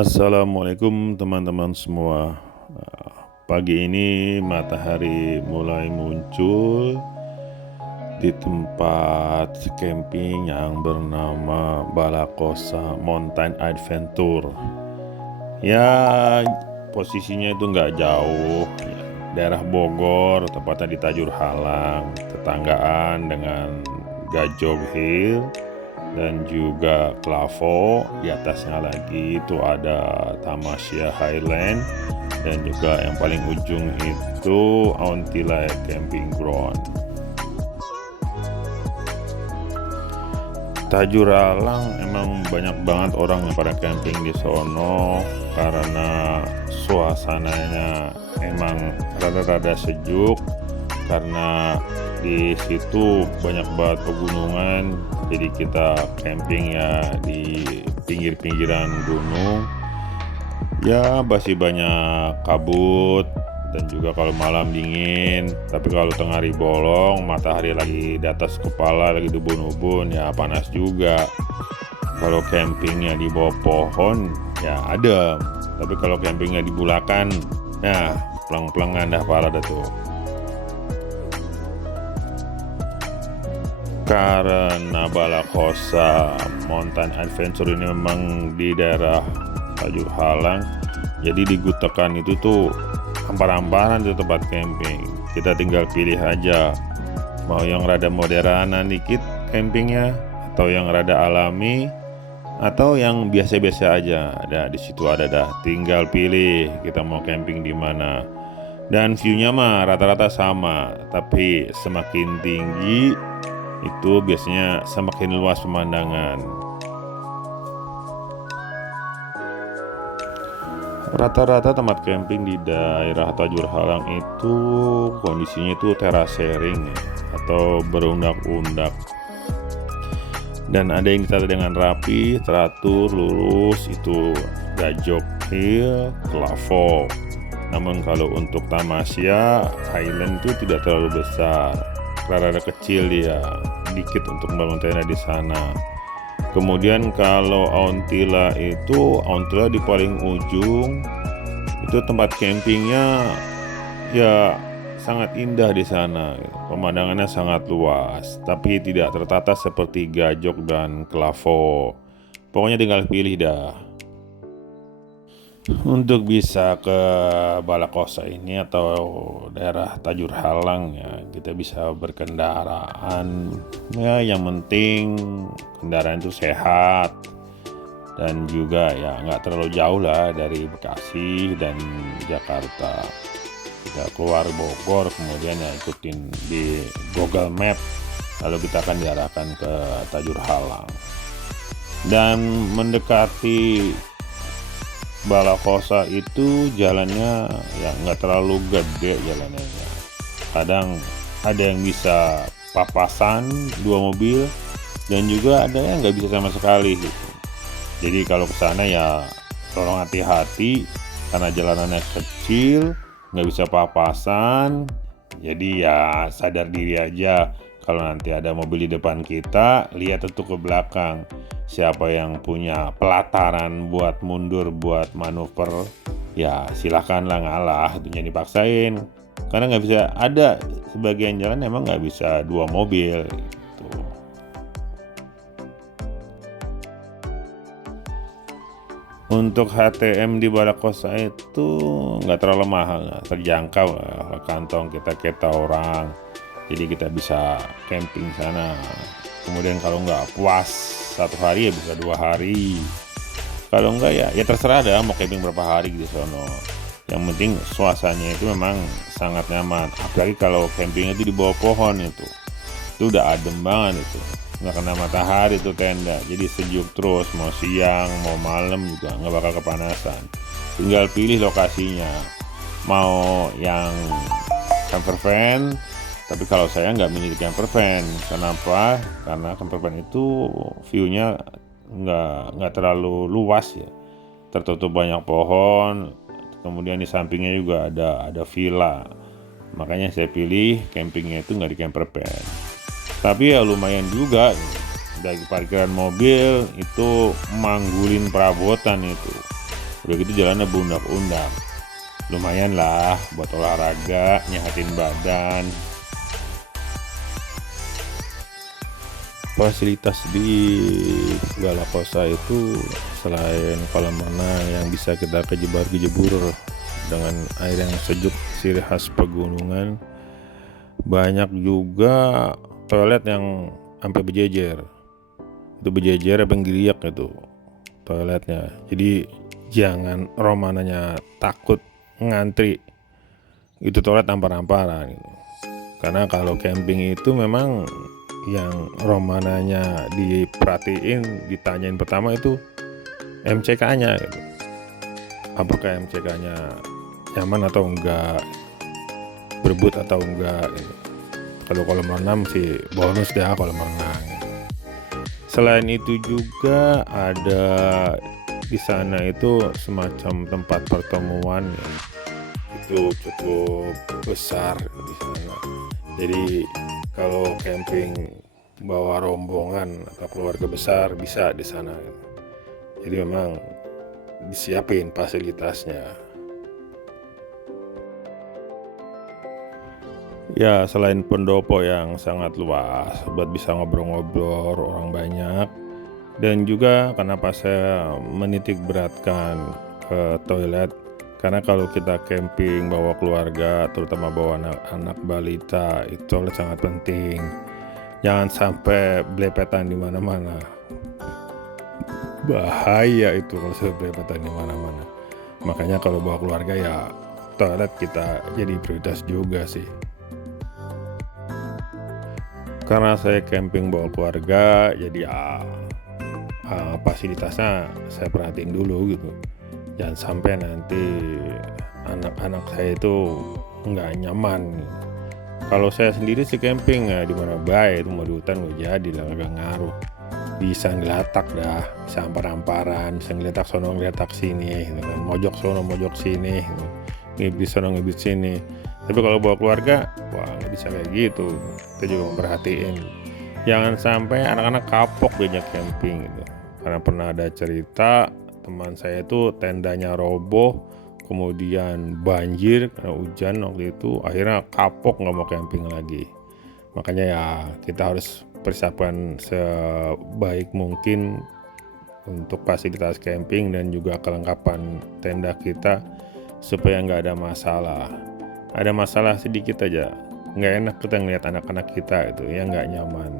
Assalamualaikum teman-teman semua. Pagi ini matahari mulai muncul di tempat camping yang bernama Balakosa Mountain Adventure. Ya, posisinya itu nggak jauh, ya, daerah Bogor, tepatnya di Tajur Halang, tetanggaan dengan Gajog Hill dan juga Klavo. Di atasnya lagi itu ada Tamasya Highland, dan juga yang paling ujung itu Auntila Camping Ground. Tajur Alang emang banyak banget orang yang pada camping di sono karena suasananya emang rada-rada sejuk, karena di situ banyak banget pegunungan. Jadi kita camping ya di pinggir-pinggiran gunung. Ya masih banyak kabut, dan juga kalau malam dingin. Tapi kalau tengah hari bolong, matahari lagi di atas kepala, lagi ubun-ubun, ya panas juga. Kalau campingnya di bawah pohon ya adem, tapi kalau campingnya di bulakan, nah pelang-pelangan dah parah dah tuh. Karena Balakosa Mountain Adventure ini memang di daerah Tajur Halang, jadi di Gutekan itu tuh hampar-hamparan tuh tempat camping. Kita tinggal pilih aja mau yang rada moderanan dikit campingnya, atau yang rada alami, atau yang biasa-biasa aja. Ada di situ ada dah. Tinggal pilih kita mau camping di mana. Dan view-nya mah rata-rata sama, tapi semakin tinggi itu biasanya semakin luas pemandangan. Rata-rata tempat camping di daerah Tajur Halang itu kondisinya itu terasering ya, atau berundak-undak, dan ada yang ditata dengan rapi, teratur, lurus. Itu Gajok Hill, Klavo. Namun kalau untuk Tamasya Highland itu tidak terlalu besar, rada kecil dia, dikit untuk membangun tenda di sana. Kemudian kalau Auntila di paling ujung, itu tempat campingnya ya sangat indah di sana. Pemandangannya sangat luas, tapi tidak tertata seperti Gajok dan Klavo. Pokoknya tinggal pilih dah. Untuk bisa ke Balakosa ini atau daerah Tajur Halang, ya kita bisa berkendaraan. Ya yang penting kendaraan itu sehat, dan juga ya nggak terlalu jauh lah dari Bekasi dan Jakarta. Kita keluar Bogor, kemudian ya ikutin di Google Map, lalu kita akan diarahkan ke Tajur Halang. Dan mendekati Balakosa itu jalannya ya nggak terlalu gede jalannya. Kadang ada yang bisa papasan dua mobil, dan juga ada yang nggak bisa sama sekali gitu. Jadi kalau ke sana ya tolong hati-hati, karena jalanannya kecil, nggak bisa papasan. Jadi ya sadar diri aja. Kalau nanti ada mobil di depan kita, lihat tuh ke belakang. Siapa yang punya pelataran buat mundur, buat manuver, ya silakanlah ngalah. Itu jangan dipaksain. Karena nggak bisa, ada sebagian jalan emang nggak bisa dua mobil gitu. Untuk HTM di Balakosa itu nggak terlalu mahal, terjangkau lah. Kantong kita orang, jadi kita bisa camping sana. Kemudian kalau nggak puas satu hari ya bisa 2 hari. Kalau enggak ya terserah dah mau camping berapa hari di sono. Yang penting suasananya itu memang sangat nyaman. Apalagi kalau campingnya itu di bawah pohon itu udah adem banget itu. Nggak kena matahari itu tenda, jadi sejuk terus. Mau siang mau malam juga nggak bakal kepanasan. Tinggal pilih lokasinya, mau yang camper van. Tapi kalau saya nggak milih camper van. Kenapa? Karena camper van itu view-nya nggak terlalu luas ya, tertutup banyak pohon. Kemudian di sampingnya juga ada villa. Makanya saya pilih campingnya itu nggak di camper van. Tapi ya lumayan juga, dari parkiran mobil itu manggulin perabotan itu. Udah gitu jalannya bundak-undak. Lumayan lah buat olahraga, nyehatin badan. Fasilitas di Balakosa itu selain kolam renang yang bisa kita kejebur dengan air yang sejuk ciri khas pegunungan, banyak juga toilet yang sampai berjejer. Itu berjejer apa giliak itu toiletnya. Jadi jangan romananya takut ngantri, itu toilet ampar-amparan gitu. Karena kalau camping itu memang yang romananya diperhatiin, ditanyain pertama itu MCK-nya gitu. Apakah MCK-nya nyaman atau enggak, berebut atau enggak gitu. Kalau kolam renang sih bonus deh kolam renang gitu. Selain itu juga ada di sana itu semacam tempat pertemuan ya. Itu cukup besar di sana. Jadi kalau camping bawa rombongan atau keluarga besar bisa di sana. Jadi memang disiapin fasilitasnya. Ya, selain pendopo yang sangat luas buat bisa ngobrol-ngobrol orang banyak, dan juga kenapa saya menitik beratkan ke toilet, karena kalau kita camping bawa keluarga, terutama bawa anak-anak balita, itu toilet sangat penting. Jangan sampai belepetan di mana-mana. Bahaya itu kalau sudah belepetan di mana-mana. Makanya kalau bawa keluarga ya toilet kita jadi prioritas juga sih. Karena saya camping bawa keluarga, jadi ya fasilitasnya saya perhatiin dulu gitu. Jangan sampai nanti anak-anak saya itu nggak nyaman. Kalau saya sendiri sih camping ya di mana baik, itu mau di hutan mau jadi lah, nggak ngaruh. Bisa ngeletak dah, bisa ampar-amparan, bisa ngeletak sono ngeletak sini, gitu kan. Mojok sono mojok sini, gitu. Ngibis sono ngibis sini. Tapi kalau bawa keluarga, wah nggak bisa kayak gitu. Kita juga memperhatiin. Jangan sampai anak-anak kapok diajak camping gitu. Karena pernah ada cerita teman saya itu tendanya roboh, kemudian banjir karena hujan waktu itu, akhirnya kapok nggak mau camping lagi. Makanya ya kita harus persiapkan sebaik mungkin untuk fasilitas camping dan juga kelengkapan tenda kita supaya nggak ada masalah. Ada masalah sedikit aja, nggak enak kita ngeliat anak-anak kita itu ya nggak nyaman.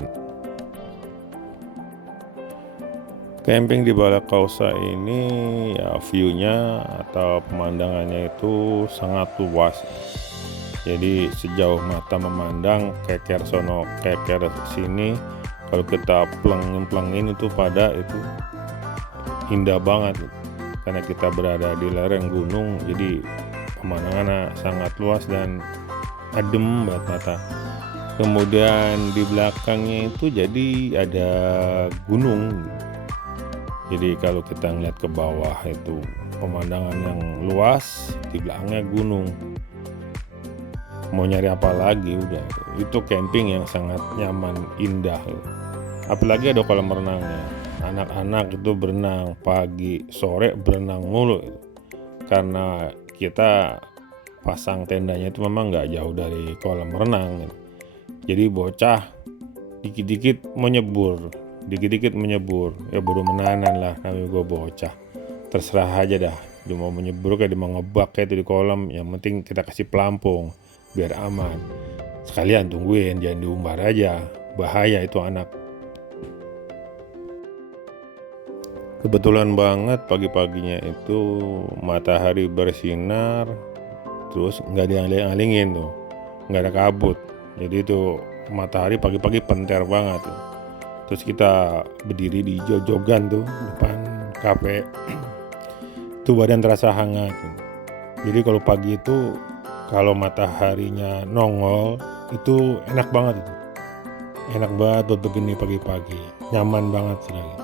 Camping di Balakosa ini ya view-nya atau pemandangannya itu sangat luas. Jadi sejauh mata memandang, keker sono keker sini, kalau kita plengin itu pada itu indah banget. Karena kita berada di lereng gunung, jadi pemandangannya sangat luas dan adem banget mata. Kemudian di belakangnya itu jadi ada gunung. Jadi kalau kita ngeliat ke bawah itu pemandangan yang luas, di belakangnya gunung. Mau nyari apa lagi udah. Itu camping yang sangat nyaman, indah. Apalagi ada kolam renangnya. Anak-anak itu berenang pagi, sore berenang mulu. Karena kita pasang tendanya itu memang nggak jauh dari kolam renang. Jadi bocah dikit-dikit menyebur, ya bodo menanan lah, namanya gue bocah. Terserah aja dah, dia mau menyebur kayak dia mau ngebak kayak itu di kolam, yang penting kita kasih pelampung biar aman. Sekalian tungguin, jangan diumbar aja, bahaya itu anak. Kebetulan banget pagi-paginya itu matahari bersinar, terus nggak dialing-alingin tuh, nggak ada kabut. Jadi itu matahari pagi-pagi penter banget tuh. Terus kita berdiri di jojogan tuh depan kafe. Tuh badan terasa hangat. Jadi kalau pagi itu kalau mataharinya nongol itu enak banget itu. Enak banget buat begini pagi-pagi. Nyaman banget sekali.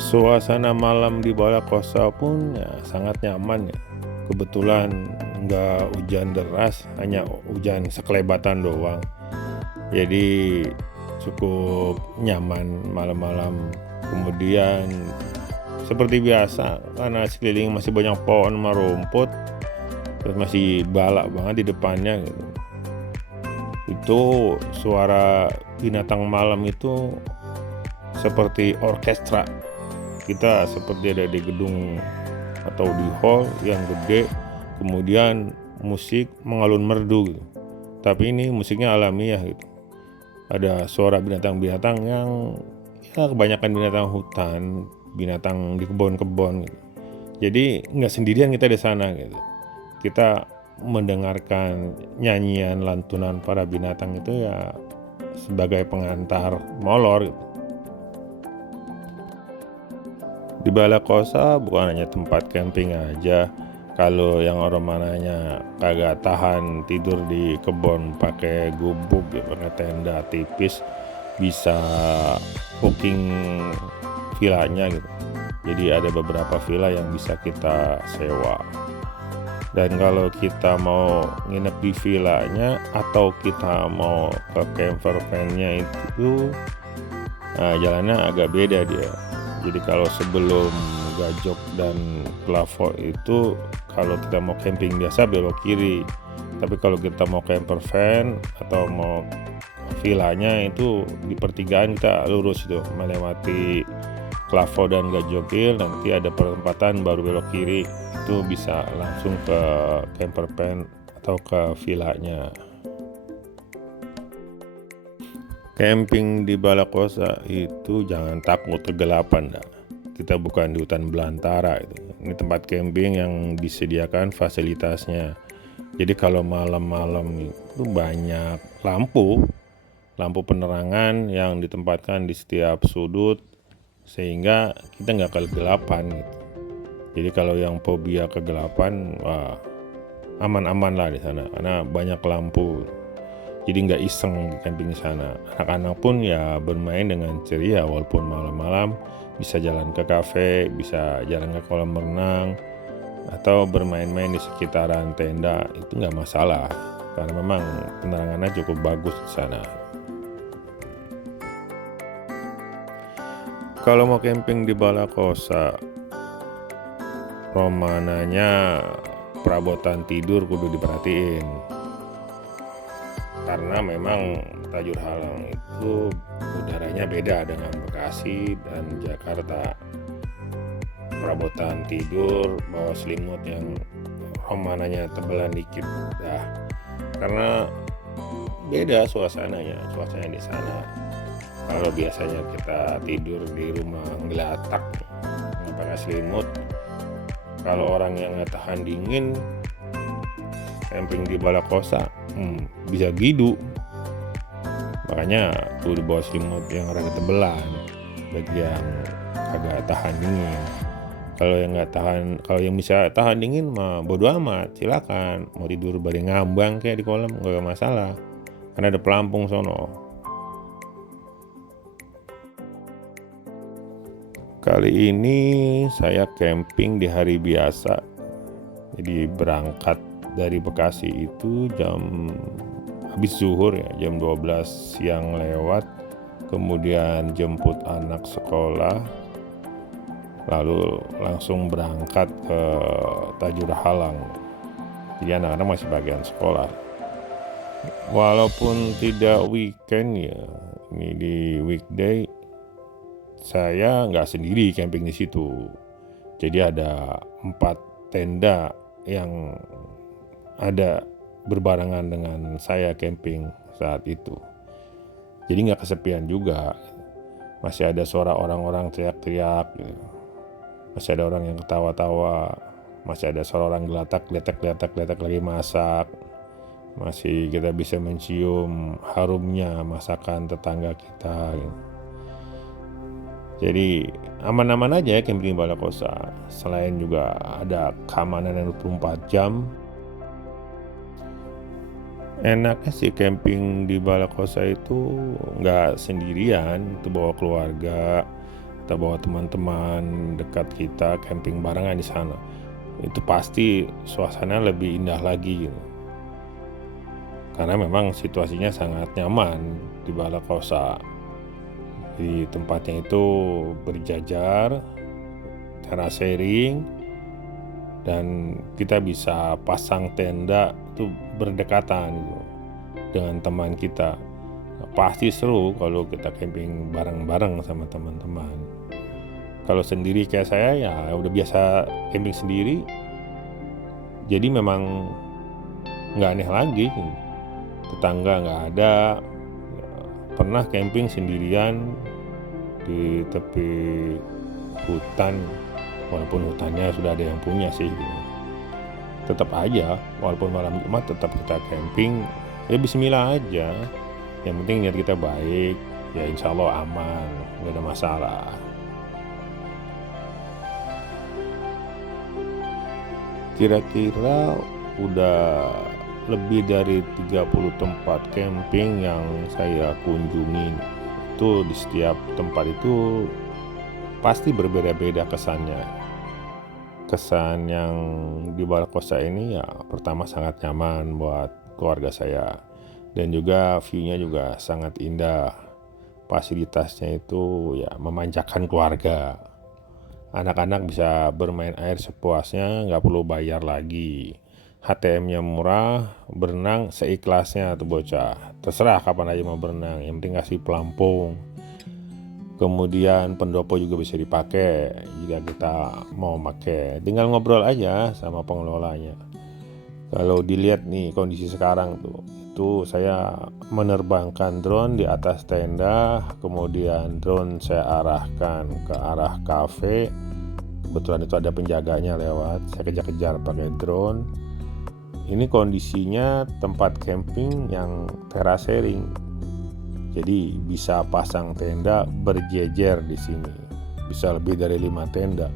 Suasana malam di Balakosa pun ya sangat nyaman ya. Kebetulan nggak hujan deras, hanya hujan sekelebatan doang. Jadi cukup nyaman malam-malam. Kemudian seperti biasa, karena sekeliling masih banyak pohon sama rumput, terus masih balak banget di depannya gitu. Itu suara binatang malam itu seperti orkestra. Kita seperti ada di gedung atau di hall yang gede, kemudian musik mengalun merdu gitu. Tapi ini musiknya alamiah gitu. Ada suara binatang-binatang yang ya kebanyakan binatang hutan, binatang di kebun-kebun gitu. Jadi nggak sendirian kita di sana gitu. Kita mendengarkan nyanyian lantunan para binatang itu ya sebagai pengantar molor gitu. Di Balakosa bukan hanya tempat camping aja. Kalau yang orang mananya kagak tahan tidur di kebun pakai gubuk ya, pakai tenda tipis, bisa booking villanya gitu. Jadi ada beberapa villa yang bisa kita sewa. Dan kalau kita mau nginep di villanya atau kita mau ke camper van-nya itu, nah, jalannya agak beda dia. Jadi kalau sebelum Gajok dan Klavo itu, kalau kita mau camping biasa belok kiri. Tapi kalau kita mau camper van atau mau villanya itu di pertigaan kita lurus itu, melewati Klavo dan Gajokil, nanti ada perempatan baru belok kiri. Itu bisa langsung ke camper van atau ke villanya. Camping di Balakosa itu jangan takut kegelapan dah. Kita bukan di hutan belantara itu. Ini tempat camping yang disediakan fasilitasnya. Jadi kalau malam-malam itu banyak lampu penerangan yang ditempatkan di setiap sudut sehingga kita nggak kegelapan gitu. Jadi kalau yang fobia kegelapan, wah, aman-aman lah di sana karena banyak lampu. Jadi nggak iseng camping di sana. Anak-anak pun ya bermain dengan ceria walaupun malam-malam, bisa jalan ke kafe, bisa jalan ke kolam renang, atau bermain-main di sekitaran tenda, itu nggak masalah karena memang penerangannya cukup bagus di sana. Kalau mau camping di Balakosa, romananya perabotan tidur kudu diperhatiin. Karena memang Tajur Halang itu udaranya beda dengan Bekasi dan Jakarta. Perabotan tidur bawa selimut yang romananya tebelan dikit dah. Karena beda suasananya di sana. Kalau biasanya kita tidur di rumah ngelatak nggak pakai selimut, kalau orang yang nggak tahan dingin camping di Balakosa bisa gidu. Makanya tuh dibawa selimut yang rada tebelan bagi yang agak tahan dingin. Kalau yang nggak tahan, kalau yang bisa tahan dingin mah bodo amat, silakan mau tidur bareng ngambang kayak di kolam nggak masalah karena ada pelampung sono. Kali ini saya camping di hari biasa. Jadi berangkat dari Bekasi itu jam habis zuhur ya, jam 12 siang lewat. Kemudian jemput anak sekolah. Lalu langsung berangkat ke Tajur Halang. Jadi anak-anak masih bagian sekolah. Walaupun tidak weekend ya, ini di weekday, saya nggak sendiri camping di situ. Jadi ada 4 tenda yang ada berbarengan dengan saya camping saat itu. Jadi nggak kesepian juga. Masih ada suara orang-orang teriak-teriak gitu. Masih ada orang yang ketawa-tawa. Masih ada suara orang geletak lagi masak. Masih kita bisa mencium harumnya masakan tetangga kita gitu. Jadi aman-aman aja camping di Balakosa. Selain juga ada keamanan yang 24 jam. Enaknya sih camping di Balakosa itu nggak sendirian, itu bawa keluarga, kita bawa teman-teman dekat kita camping barengan di sana. Itu pasti suasana lebih indah lagi gitu. Karena memang situasinya sangat nyaman di Balakosa. Jadi tempatnya itu berjajar, terasering, dan kita bisa pasang tenda itu berdekatan gitu, dengan teman kita. Pasti seru kalau kita camping bareng-bareng sama teman-teman. Kalau sendiri kayak saya ya udah biasa camping sendiri, jadi memang nggak aneh lagi. Tetangga nggak ada. Pernah camping sendirian di tepi hutan, walaupun hutannya sudah ada yang punya sih gitu. Tetap aja walaupun malam Jumat tetap kita camping, ya bismillah aja. Yang penting niat kita baik, ya insya Allah aman, nggak ada masalah. Kira-kira udah lebih dari 30 tempat camping yang saya kunjungin. Itu di setiap tempat itu pasti berbeda-beda kesannya. Kesan yang di Balakosa ini ya pertama sangat nyaman buat keluarga saya, dan juga view-nya juga sangat indah. Fasilitasnya itu ya memanjakan keluarga. Anak-anak bisa bermain air sepuasnya, nggak perlu bayar lagi. HTM-nya murah, berenang seikhlasnya tuh bocah. Terserah kapan aja mau berenang, yang penting kasih pelampung. Kemudian pendopo juga bisa dipakai jika kita mau pakai. Tinggal ngobrol aja sama pengelolanya. Kalau dilihat nih kondisi sekarang tuh, itu saya menerbangkan drone di atas tenda, kemudian drone saya arahkan ke arah kafe. Kebetulan itu ada penjaganya lewat, saya kejar-kejar pakai drone. Ini kondisinya tempat camping yang terasering, jadi bisa pasang tenda berjejer di sini, bisa lebih dari 5 tenda.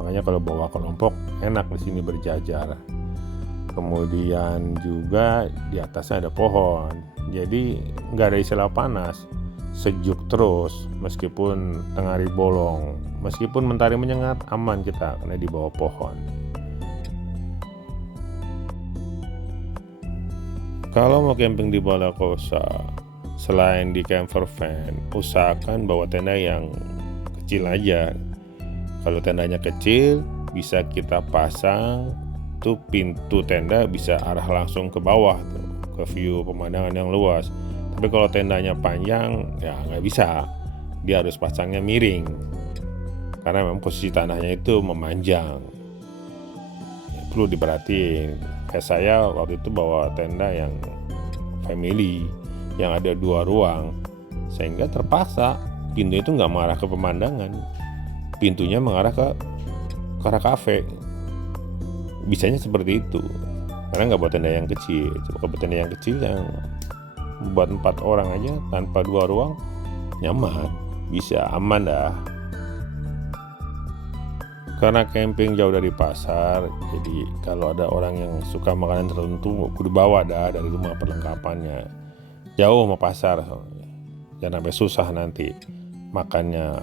Makanya kalau bawa kelompok enak di sini berjajar. Kemudian juga di atasnya ada pohon, jadi nggak ada istilah panas, sejuk terus meskipun tengah hari bolong, meskipun mentari menyengat aman kita karena di bawah pohon. Kalau mau camping di Balakosa, selain di camper van, usahakan bawa tenda yang kecil aja. Kalau tendanya kecil, bisa kita pasang tuh pintu tenda bisa arah langsung ke bawah tuh, ke view pemandangan yang luas. Tapi kalau tendanya panjang, ya nggak bisa. Dia harus pasangnya miring, karena memang posisi tanahnya itu memanjang. Ya, perlu diperhatiin. Kayak saya waktu itu bawa tenda yang family, yang ada 2 ruang, sehingga terpaksa pintu itu nggak mengarah ke pemandangan, pintunya mengarah ke arah kafe. Bisanya seperti itu karena nggak buat tenda yang kecil. Coba buat tenda yang kecil yang buat 4 orang aja tanpa 2 ruang, nyaman, bisa aman dah. Karena camping jauh dari pasar, jadi kalau ada orang yang suka makanan tertentu kudu bawa dah dari rumah perlengkapannya. Jauh sama pasar, jangan sampai susah nanti makannya,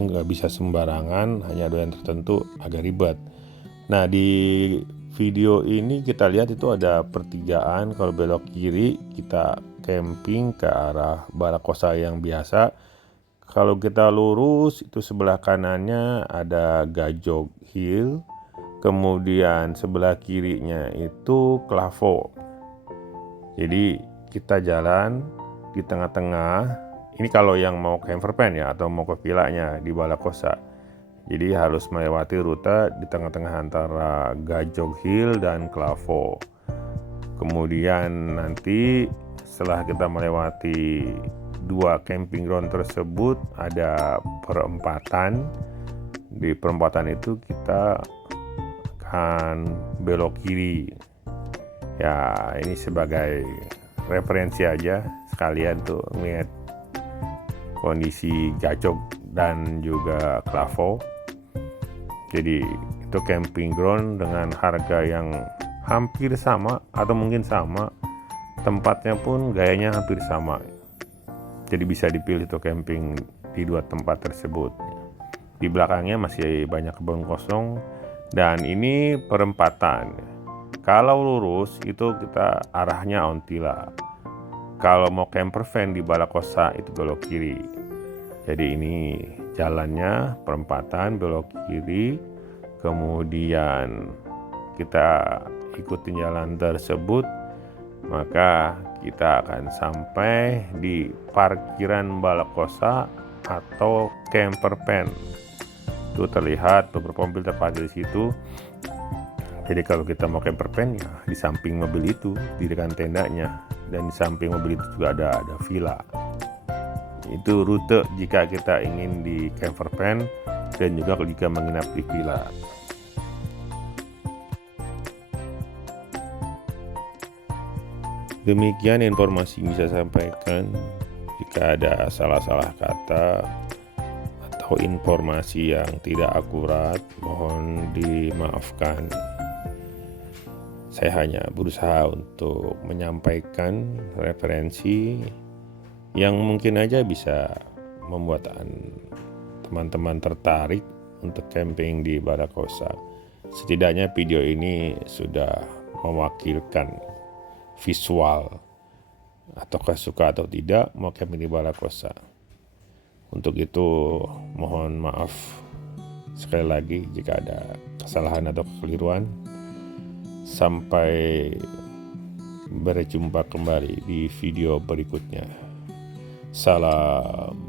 nggak bisa sembarangan, hanya doyan tertentu agak ribet. Nah di video ini kita lihat itu ada pertigaan, kalau belok kiri kita camping ke arah Balakosa yang biasa. Kalau kita lurus itu sebelah kanannya ada Gajog Hill, kemudian sebelah kirinya itu Klavo. Jadi kita jalan di tengah-tengah. Ini kalau yang mau camper van ya, atau mau ke villanya di Balakosa. Jadi harus melewati rute di tengah-tengah antara Gajog Hill dan Klavo. Kemudian nanti setelah kita melewati 2 camping ground tersebut, ada perempatan. Di perempatan itu kita akan belok kiri. Ya ini sebagai referensi aja sekalian tuh lihat kondisi Gajog dan juga Klavo. Jadi itu camping ground dengan harga yang hampir sama atau mungkin sama, tempatnya pun gayanya hampir sama. Jadi bisa dipilih tuh camping di 2 tempat tersebut. Di belakangnya masih banyak kebun kosong, dan ini perempatan. Kalau lurus itu kita arahnya Ontila. Kalau mau camper van di Balakosa itu belok kiri. Jadi ini jalannya, perempatan belok kiri, kemudian kita ikutin jalan tersebut, maka kita akan sampai di parkiran Balakosa atau camper van. Itu terlihat beberapa mobil terparkir di situ. Jadi kalau kita mau camper van, ya di samping mobil itu dirikan tendanya, dan di samping mobil itu juga ada villa. Itu rute jika kita ingin di camper van dan juga jika menginap di villa. Demikian informasi yang bisa saya sampaikan. Jika ada salah-salah kata atau informasi yang tidak akurat, mohon dimaafkan. Saya hanya berusaha untuk menyampaikan referensi yang mungkin aja bisa membuat teman-teman tertarik untuk camping di Balakosa. Setidaknya video ini sudah mewakilkan visual ataukah suka atau tidak mau camping di Balakosa. Untuk itu mohon maaf sekali lagi jika ada kesalahan atau kekeliruan. Sampai berjumpa kembali di video berikutnya. Salam